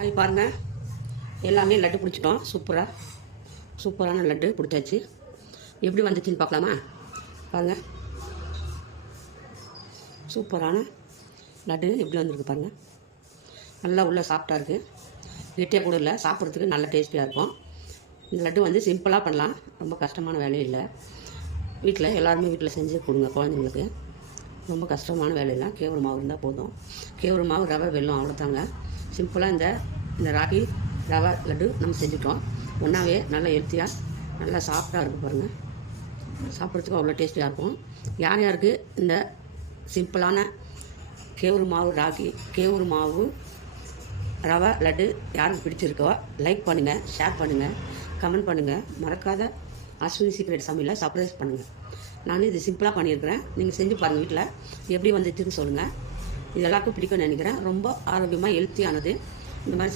அது பாருங்கள், எல்லாமே லட்டு பிடிச்சிட்டோம். சூப்பரான லட்டு பிடிச்சாச்சு. எப்படி வந்துச்சுன்னு பார்க்கலாமா? பாருங்கள், சூப்பரான லட்டு எப்படி வந்திருக்கு பாருங்கள். நல்லா உள்ள சாஃப்டாக இருக்குது. கெட்டியாக கூட இல்லை, சாப்பிட்றதுக்கு நல்ல டேஸ்டியாக இருக்கும். இந்த லட்டு வந்து சிம்பிளாக பண்ணலாம், ரொம்ப கஷ்டமான வேலையும் இல்லை. எல்லாருமே வீட்டில் செஞ்சு கொடுங்க குழந்தைங்களுக்கு. ரொம்ப கஷ்டமான வேலையில்லை. கேவரு மாவு இருந்தால் போதும். கேவரு மாவு, ரவை, வெல்லம், அவ்வளோதாங்க. சிம்பிளாக இந்த ராகி ரவை லட்டு நம்ம செஞ்சுட்டோம். ஒன்றாவே நல்லா ஹெல்த்தியாக நல்லா சாஃப்டாக இருக்குது பாருங்கள். சாப்பிட்றதுக்கு அவ்வளோ டேஸ்டியாக இருக்கும். யார் யாருக்கு இந்த சிம்பிளான கேவரு மாவு ரவை லட்டு யாருக்கு பிடிச்சிருக்கோ லைக் பண்ணுங்கள், ஷேர் பண்ணுங்கள், கமெண்ட் பண்ணுங்கள். மறக்காத அஸ்வினி சீக்ரெட் சமையலை சர்ப்ரைஸ் பண்ணுங்கள். நான் இது சிம்பிளாக பண்ணியிருக்கிறேன். நீங்கள் செஞ்சு பாருங்கள். வீட்டில் எப்படி வந்துச்சுன்னு சொல்லுங்கள். இது எல்லாருக்கும் பிடிக்கும்னு நினைக்கிறேன். ரொம்ப ஆரோக்கியமாக ஹெல்த்தியானது. இந்த மாதிரி